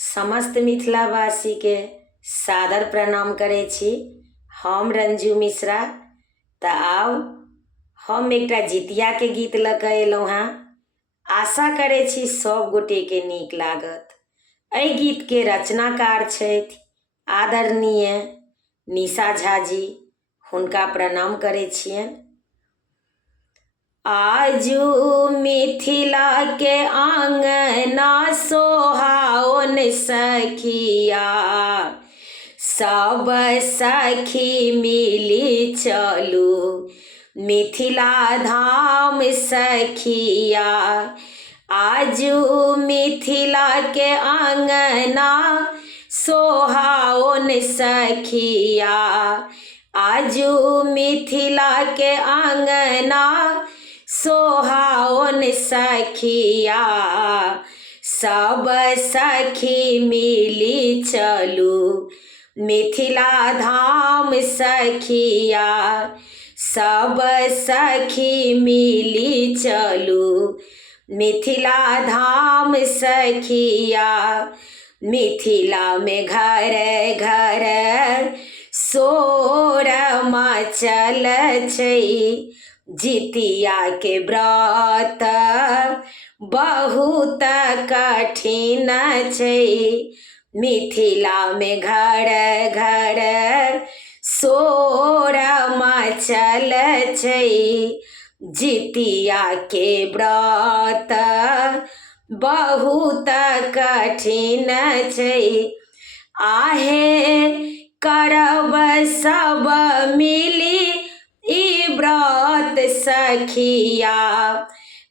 समस्त मिथिलावासी के सादर प्रणाम करे छी। हम रंजू मिश्रा। तऽ आउ हम एकटा जितिया के गीत लऽ कऽ अयलहुँ हेँ। आशा करे छी सब गोटे के नीक लागत। एहि गीत के रचनाकार छथि आदरणीय निशा झा जी। हुनका प्रणाम करे छियनि। आजू मिथिला के आंगना सोहाओन सखिया, सब सखी मिली चलू मिथिला धाम सखिया। आजू मिथिला के आंगना सोहाओन सखिया, आजू मिथिला के आंगना सोहाओन सखिया। सब सखी मिली चलू मिथिला धाम सखिया, सब सखी मिली चलू मिथिला धाम सखिया। मिथिला में घर घर सोर मचल छै, जितिया के व्रत बहुत कठिन छै। मिथिला में घर घर सोर मचल छै, जितिया के व्रत बहुत कठिन छै। आहे करब सब मिली ई व्रत सखिया,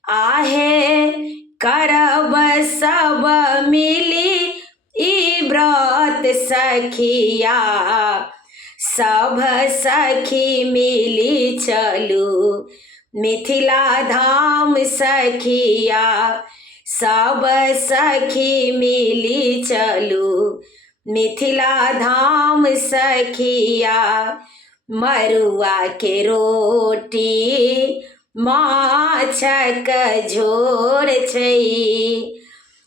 आहे करब सब मिली ई व्रत सखिया। सब सखी मिली चलू मिथिला धाम सखिया, सब सखी मिली चलू मिथिला धाम सखिया। मरुआ के रोटी माछक झोर छै,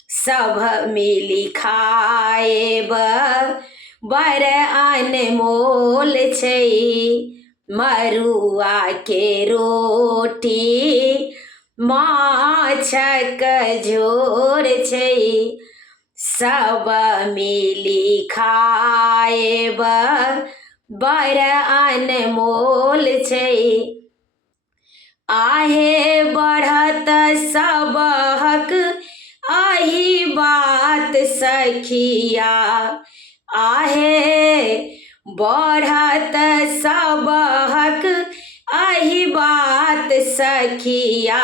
सब मिली खाएब बड़ अनमोल छै। मरुआ के रोटी माछक झोर छै, सब मिली खाएब बड़ अनमोल छै। आहे बढ़त सबहक आही बात सखिया, आहे बढ़त सबहक आही बात सखिया।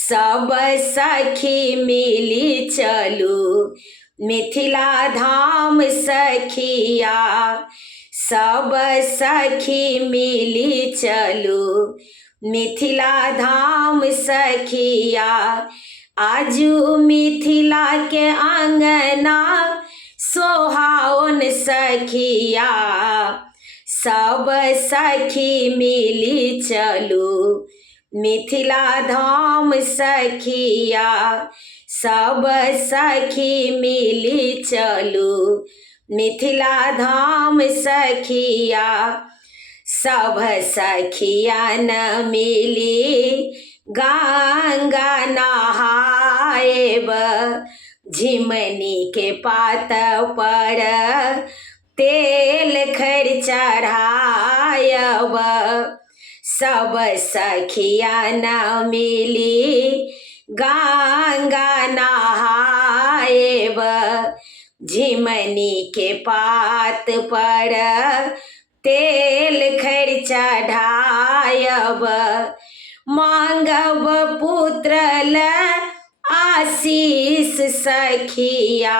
सब सखी मिली चलू मिथिला धाम सखिया, सब सखी मिली चलू मिथिला धाम सखिया। आजू मिथिला के आंगना सोहाओन सखिया, सब सखी मिली चलू मिथिला धाम सखिया, सब सखी मिली चलू मिथिला धाम सखिया। सब सखियन मिली गंगा नहाएब, झिमनी के पात पर तेल खैर चढ़ायब। सब सखियन मिली गंगा नहाएब, झिमनी के पात पर तेल खैर चढ़ायब। मांगब पुत्र ले आशीष सखिया,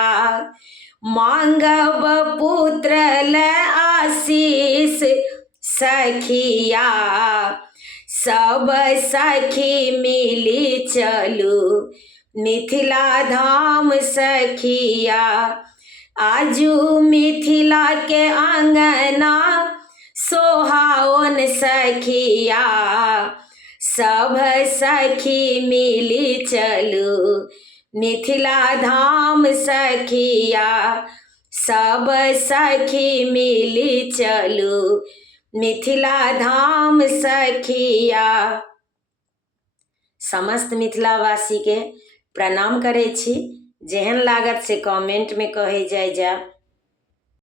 मांगब पुत्र ले आशीष सखिया। सब सखी मिली चलू मिथिला धाम सखिया, आजू मिथिला के आंगना सोहाओन सखिया। सब सखी मिली चलू मिथिला धाम सखिया। सखिया सब सखी मिली चलू मिथिला धाम सखिया। समस्त मिथिलावासी के प्रणाम करे छी। जेहन लागत से कमेंट में कहे जाय जा।